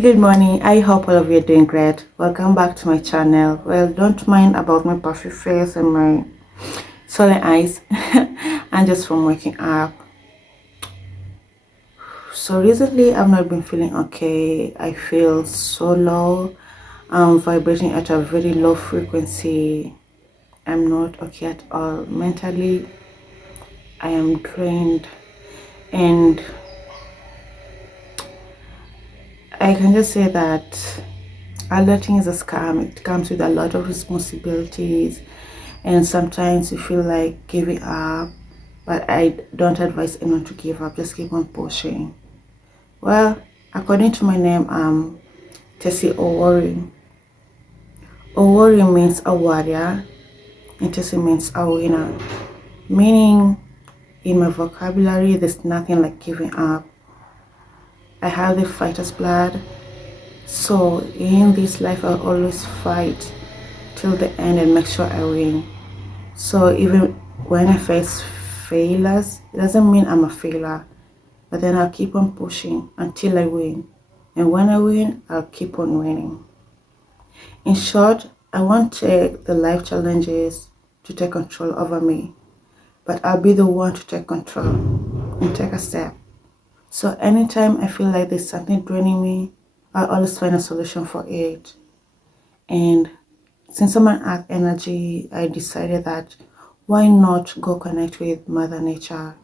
Good morning. I hope all of you are doing great. Welcome back to my channel. Well, don't mind about my puffy face and my swollen eyes. I'm just from waking up. So recently I've not been feeling okay. I feel so low. I'm vibrating at a very low frequency. I'm not okay at all. Mentally, I am drained, and I can just say that adulting is a scam. It comes with a lot of responsibilities, and sometimes you feel like giving up, but I don't advise anyone to give up. Just keep on pushing. Well, according to my name, I'm Tessie Owori. Owori means a warrior, and Tessie means a winner, meaning in my vocabulary there's nothing like giving up. I have the fighter's blood, so in this life I'll always fight till the end and make sure I win. So even when I face failures, it doesn't mean I'm a failure, but then I'll keep on pushing until I win. And when I win, I'll keep on winning. In short, I won't take the life challenges to take control over me, but I'll be the one to take control and take a step. So anytime I feel like there's something draining me, I'll always find a solution for it. And since I'm an earth energy, I decided that why not go connect with Mother Nature?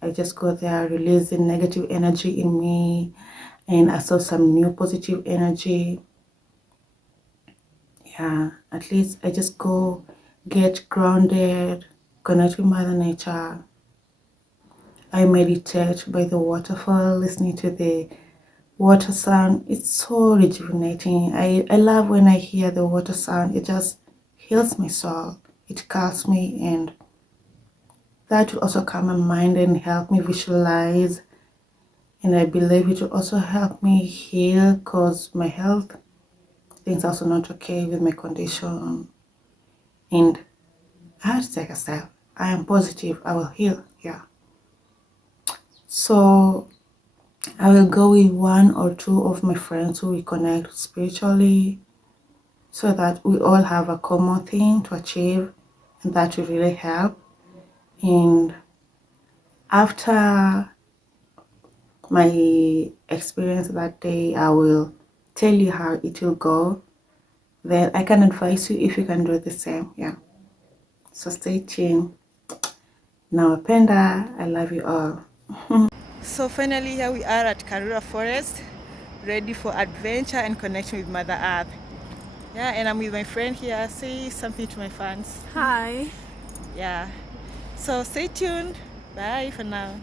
I just go there, release the negative energy in me, and I saw some new positive energy. Yeah, at least I just go get grounded, connect with Mother Nature. I meditate by the waterfall, listening to the water sound. It's so rejuvenating. I love when I hear the water sound. It just heals my soul. It calms me, and that will also calm my mind and help me visualize. And I believe it will also help me heal because my health things also not okay with my condition. And I have to take a step. I am positive. I will heal. Yeah. So I will go with one or two of my friends who we connect spiritually so that we all have a common thing to achieve, and that will really help. And after my experience that day, I will tell you how it will go. Then I can advise you if you can do the same. Yeah. So stay tuned. Nawapenda. I love you all. So finally here we are at Karura Forest, ready for adventure and connection with Mother Earth. Yeah, and I'm with my friend here. Say something to my fans. Hi. Yeah. So stay tuned. Bye for now.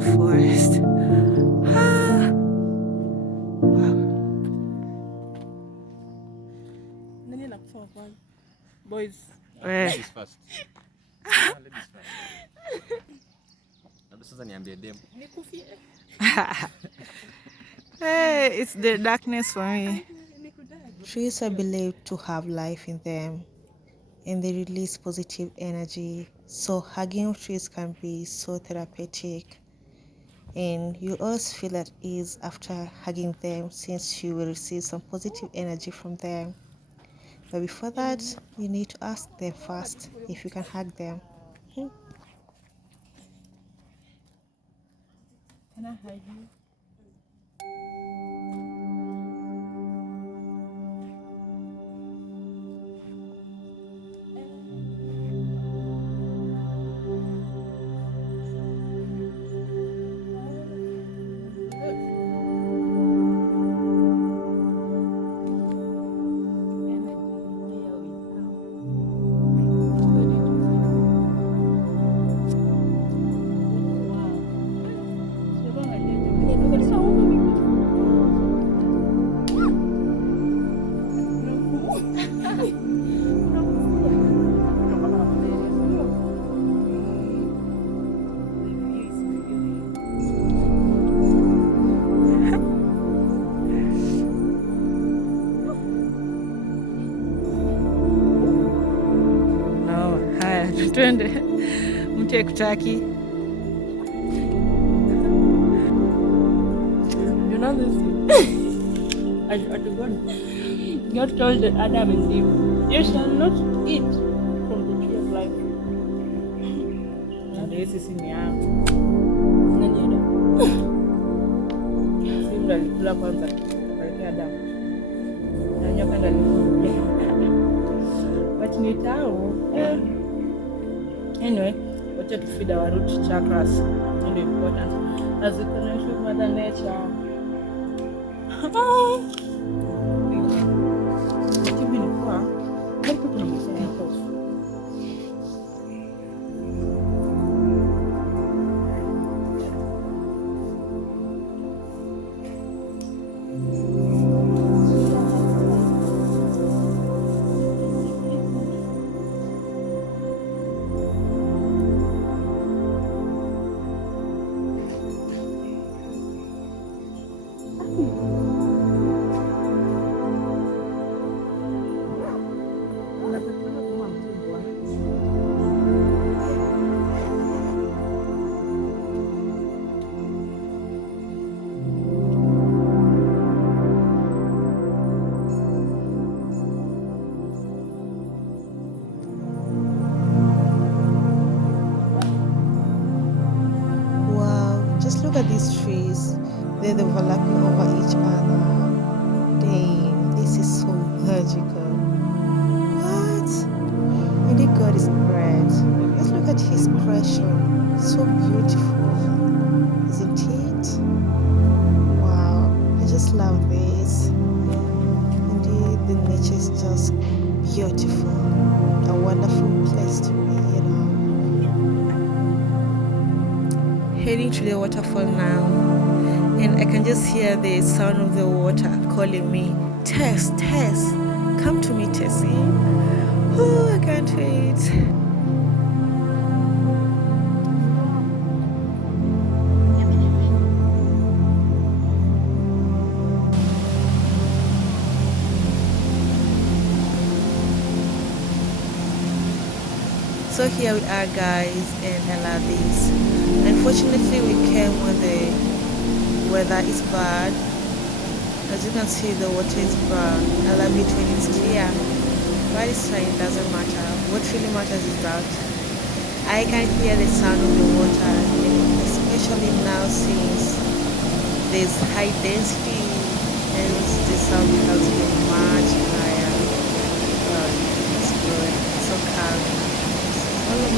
that forest. Ah, wow. Boys. Where? Ladies first. Ladies first. Sasa niambie dem. Hey, it's the darkness for me. Trees are believed to have life in them and they release positive energy. So hugging trees can be so therapeutic and you always feel at ease after hugging them since you will receive some positive energy from them. But before that, you need to ask them first if you can hug them. Can I hug you? Twende mtu akutaki. You know this God told Adam and Eve, you shall not eat from the tree of life. Ndio sisi ni yangu. Nani Adam? Sisi ndo alikula kwanza kwa Adam. Na nyoka ndo alikula. But ni tamu. Anyway, wacha to feed our root chakras and important as we connect with Mother Nature. Just look at these trees. They're overlapping over each other. Damn, this is so magical. What? Indeed, God is great. Just look at His creation. So beautiful, isn't it? Wow, I just love this. Indeed, the nature is just beautiful. A wonderful place to be, you know. Heading to the waterfall now, and I can just hear the sound of the water calling me, Tess, Tess, come to me, Tessie. Oh, I can't wait. So here we are, guys, and I love this. Unfortunately, we came when the weather is bad. As you can see, the water is brown. I love it when it's clear, but it's fine, it doesn't matter. What really matters is that I can hear the sound of the water, and especially now since there's high density and the sound has been much higher. It's good, it's so calm. Follow me.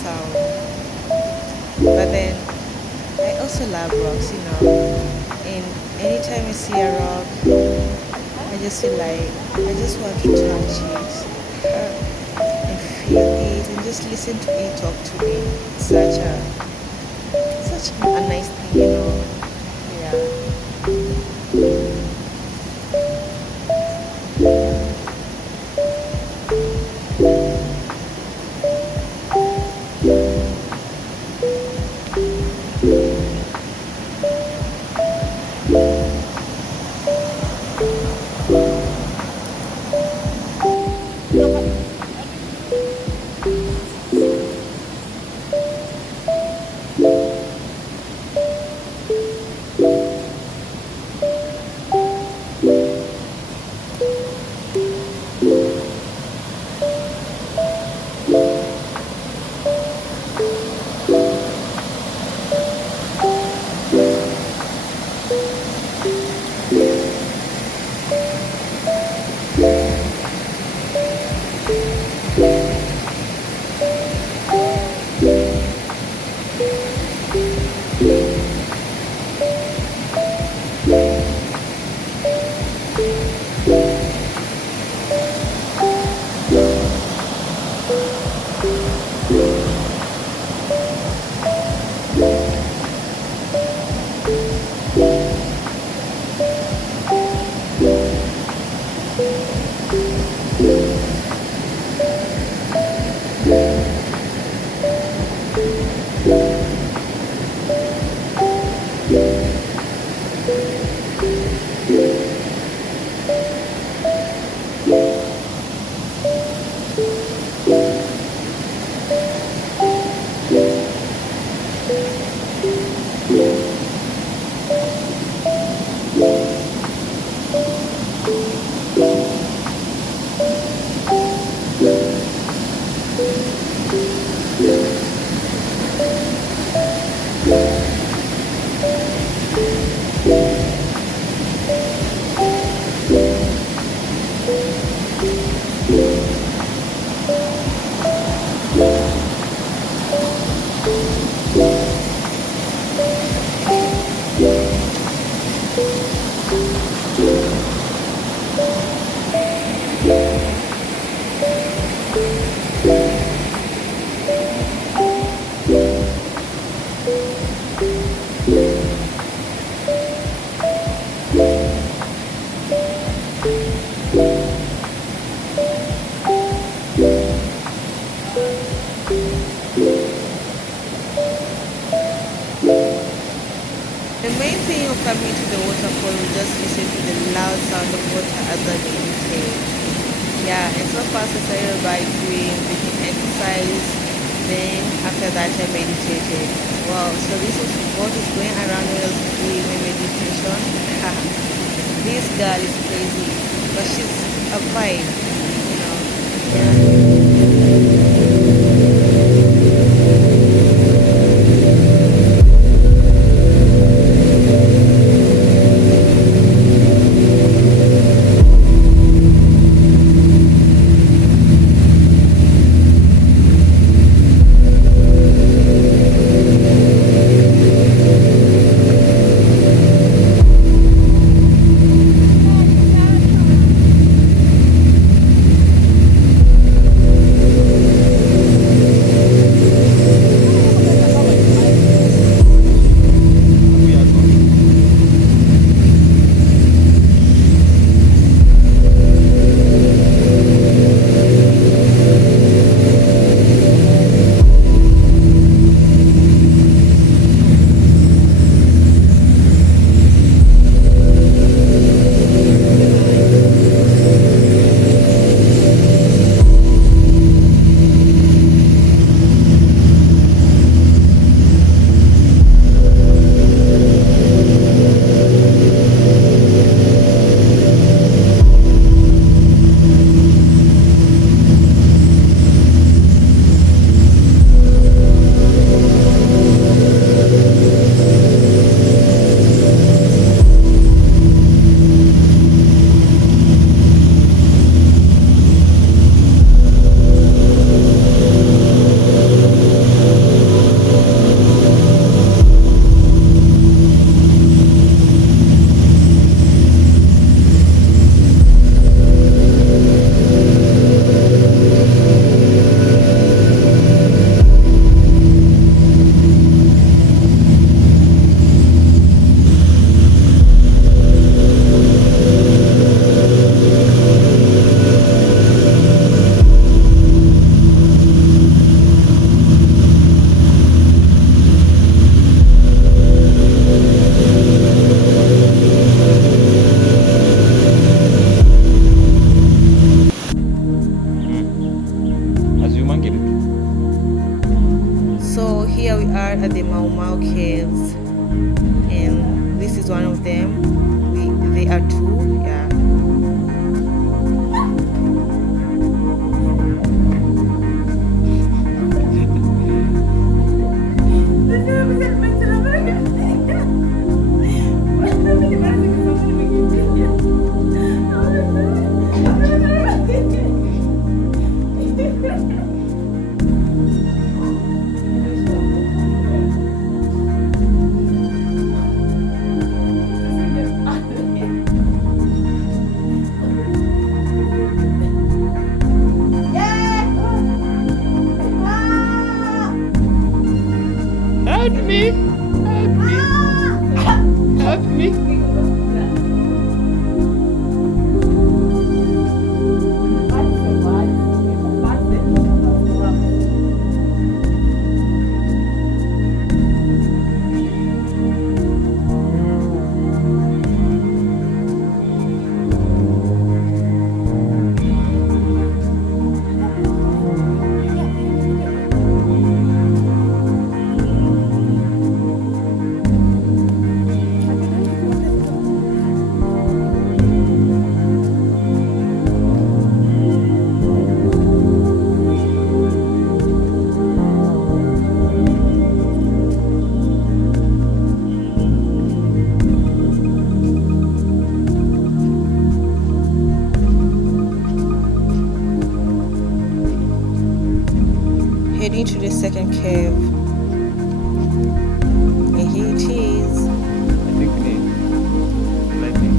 sound. But then I also love rocks, and anytime I see a rock, I just feel like I just want to touch it and feel it and just listen to it talk to me. It's such a nice thing. Yeah. The main thing of coming to the waterfall will just listen to the loud sound of water as I meditate. Yeah, and so fast I started by doing breathing exercise. Then after that I meditated. Wow, so this is what is going around when I was doing my meditation. This girl is crazy, but she's a vibe. Yeah. we are at the Mau Mau Caves, and this is one of them. They are two, yeah. Help me! Help me! Help me! Heading to the second cave, and here it is. I think we need lightning.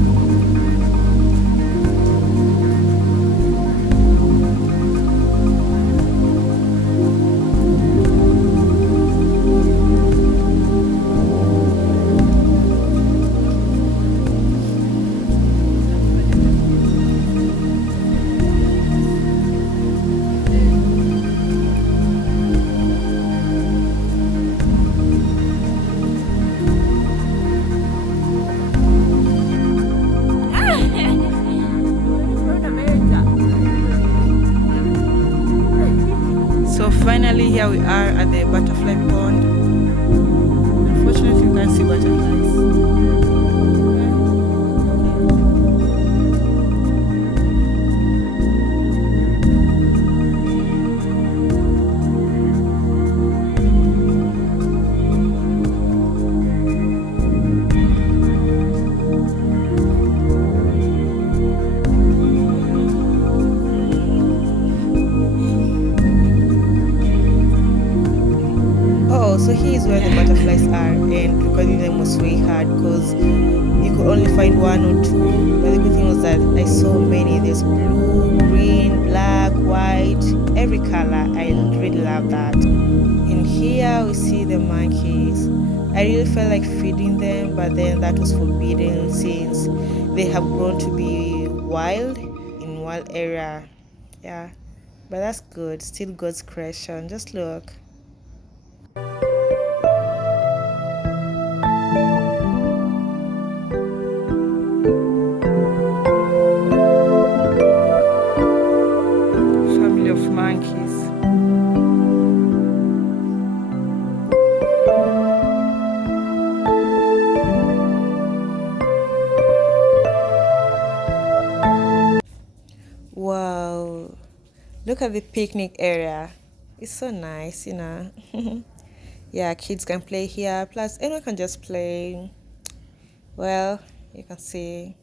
So finally, here we are at the butterfly pond. Unfortunately, you can't see butterflies. Oh, so here's where the butterflies are, and recording them was really hard because you could only find one or two. But the good thing was that I saw many. There's blue, green, black, white, every color. I really love that. And here we see the monkeys. I really felt like feeding them, but then that was forbidden since they have grown to be wild in wild area. Yeah, but that's good. Still God's creation. Just look. Family of monkeys. Wow, look at the picnic area. It's so nice, you know. Yeah, kids can play here, plus anyone can just play. Well, you can see.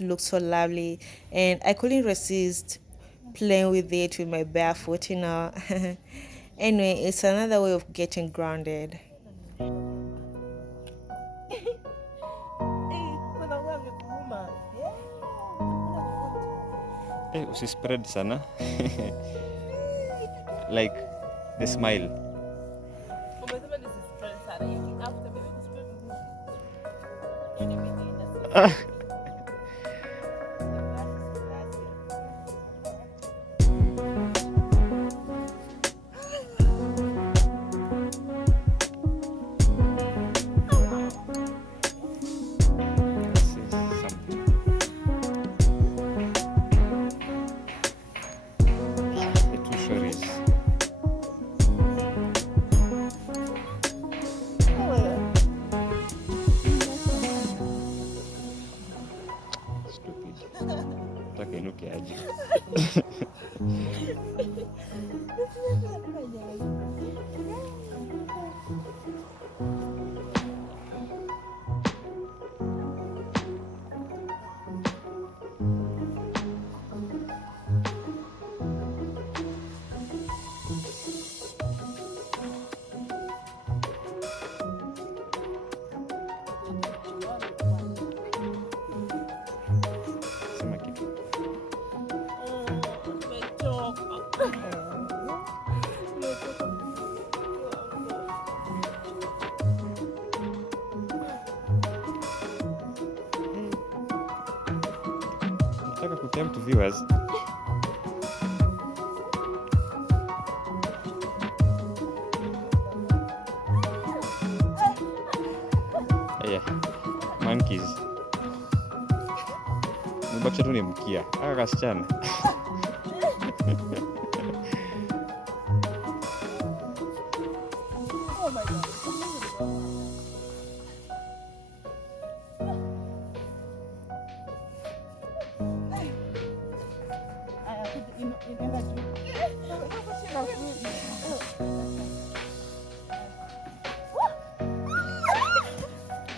just looked so lovely, and I couldn't resist playing with it with my bare foot, you know. Anyway, it's another way of getting grounded. Usispread sana. Like the smile. Let's see something. The two stories. Stupid. Nataka inuke aje. Sema kitu. Nataka kutempt viewers. Yeah, monkeys. Mbakisha tu ni mkia. Aka kasichana.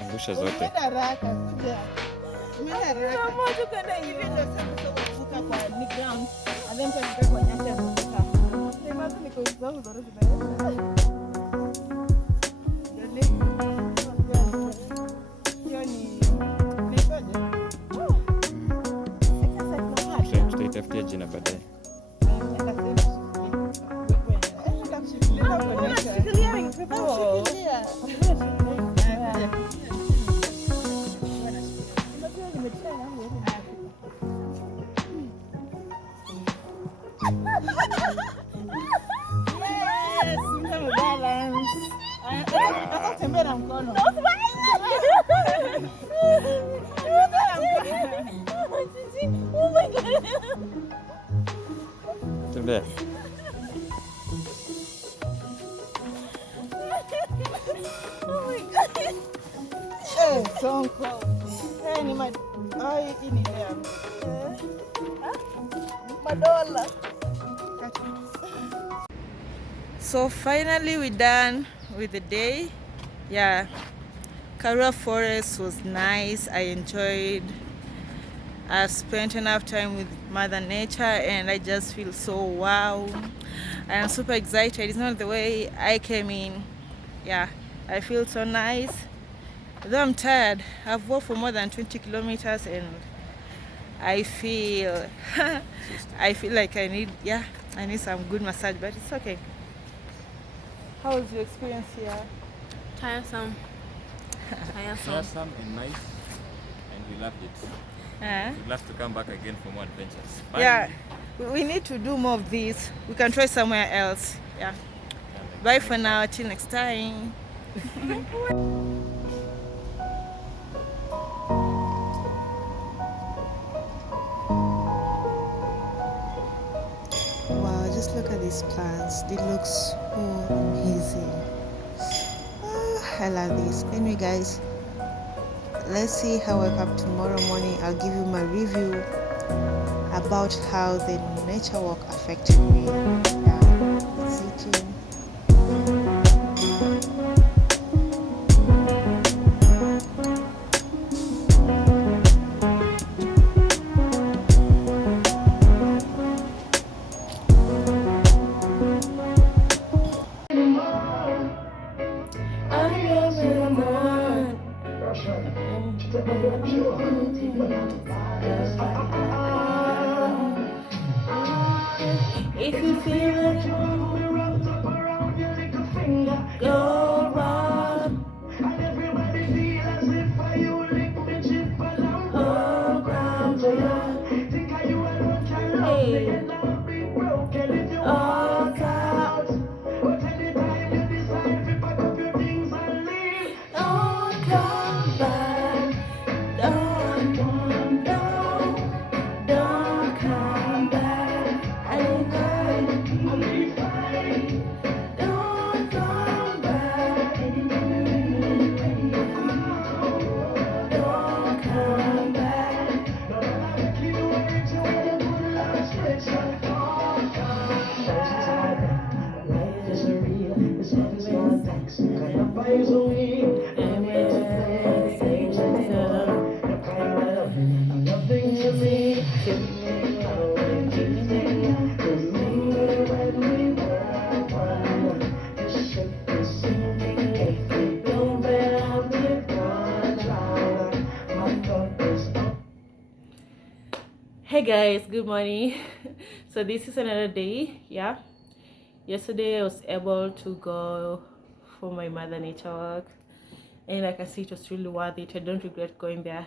Angusha zote. Tutaitafutia jina baadaye. Tembea. So finally we're done with the day. Yeah, Karura Forest was nice. I enjoyed. I've spent enough time with Mother Nature, and I just feel so wow. I am super excited. It's not the way I came in. Yeah, I feel so nice. Though I'm tired, I've walked for more than 20 kilometers, and I feel I feel like I need some good massage, but it's okay. How was your experience here? Tiresome. Awesome and nice, and we loved it. We'd love to come back again for more adventures. Bye. Yeah, we need to do more of this. We can try somewhere else. Yeah. Bye for now. Till next time. Wow, just look at these plants. They look so amazing. I love this. Anyway, guys, let's see how I wake up tomorrow morning. I'll give you my review about how the nature walk affected me. Yeah, let's see. If you feel it, go round. And everybody feel as if you lick me chip and I'm all round to you. Think you alone can love me and I'll be broken if you walk out. But anytime you decide to pack up your things and leave, don't come back. Don't come back. Don't come back. I'll be fine. Don't come back. Don't come back. I'll keep you waiting till the good Lord stretch your thoughts. Life is real. This love is not tax. Kind of vibes away. I'm ready to play. Things that they know. The kind of loving, nothing to me. Hey guys, good morning. So this is another day. Yeah, yesterday I was able to go for my mother nature walk, and like I see, it was really worth it. I don't regret going there.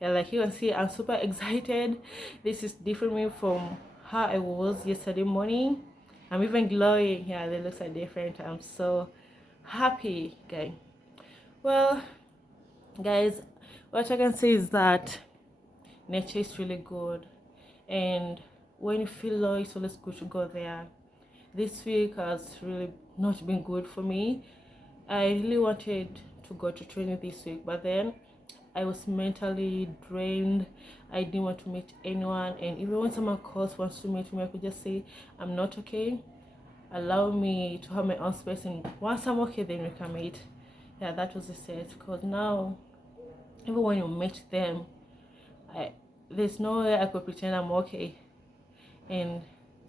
Yeah, like you can see, I'm super excited. This is different from how I was yesterday morning. I'm even glowing. Yeah, the looks are different. I'm so happy, guys. Well, guys, what I can say is that nature is really good, and when you feel low, it's always good to go there. This week has really not been good for me. I really wanted to go to training this week, but then I was mentally drained. I didn't want to meet anyone, and even when someone calls wants to meet me, I could just say I'm not okay. Allow me to have my own space, and once I'm okay, then we can meet. Yeah, that was the set. Because now, even when you meet them, there's no way I could pretend I'm okay, and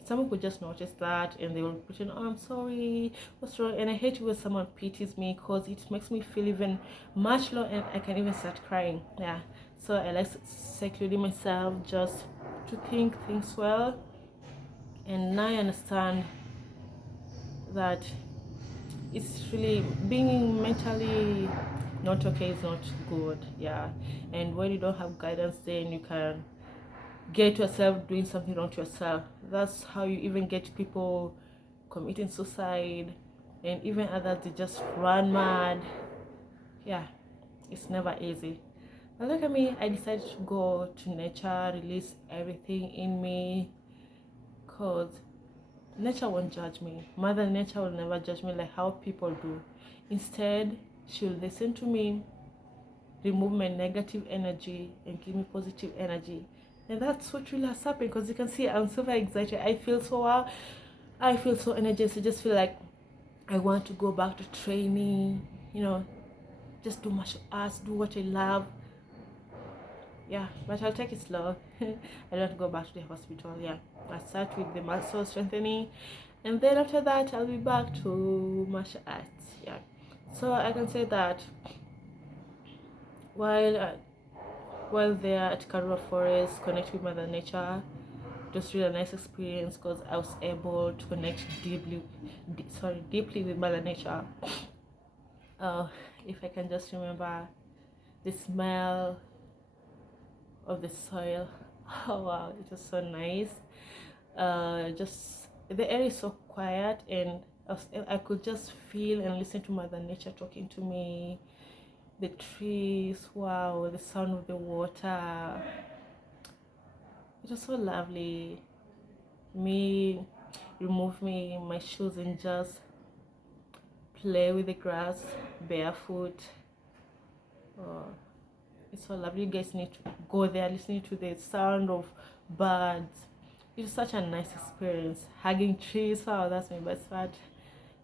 someone could just notice that and they will pretend, oh, I'm sorry, what's wrong? And I hate it when someone pities me, because it makes me feel even much low, and I can even start crying. Yeah, so I like secluding myself just to think things well. And now I understand that it's really being mentally not okay is not good. Yeah, and when you don't have guidance, then you can get yourself doing something wrong to yourself. That's how you even get people committing suicide, and even others, they just run mad. Yeah, it's never easy. But look at me, I decided to go to nature, release everything in me, because nature won't judge me. Mother nature will never judge me like how people do. Instead, she'll listen to me, remove my negative energy, and give me positive energy. And that's what really has happened, because you can see I'm super excited. I feel so wow. I feel so energized. I just feel like I want to go back to training, just do martial arts, do what I love. Yeah, but I'll take it slow. I don't go back to the hospital. Yeah, I start with the muscle strengthening, and then after that I'll be back to martial arts. Yeah, so I can say that while while there at Karura Forest, connect with Mother Nature, it was really a nice experience, because I was able to connect deeply with Mother Nature. If I can just remember the smell of the soil. Oh wow, it was so nice. Just the air is so quiet, and I could just feel and listen to Mother Nature talking to me. The trees, wow, the sound of the water. It was so lovely. Me remove me my shoes and just play with the grass barefoot. Oh, it's so lovely. You guys need to go there, listening to the sound of birds. It's such a nice experience. Hugging trees, wow, that's my best part.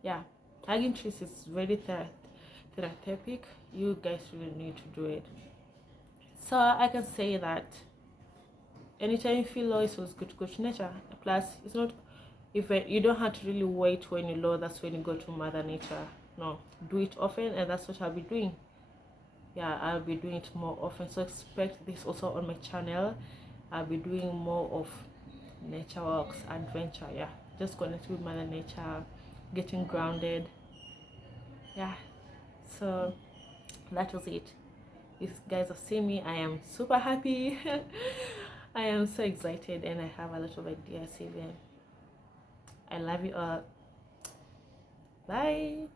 Yeah, hugging trees is very therapeutic. You guys really need to do it. So I can say that anytime you feel low, it's always good to go to nature. Plus, it's not, if you don't have to really wait when you're low, that's when you go to Mother Nature. No, do it often, and that's what I'll be doing. Yeah, I'll be doing it more often, so expect this also on my channel. I'll be doing more of nature walks, adventure. Yeah, just connecting with Mother Nature, getting grounded. Yeah, so that was it. If you guys have seen me, I am super happy. I am so excited and I have a lot of ideas even. I love you all. Bye.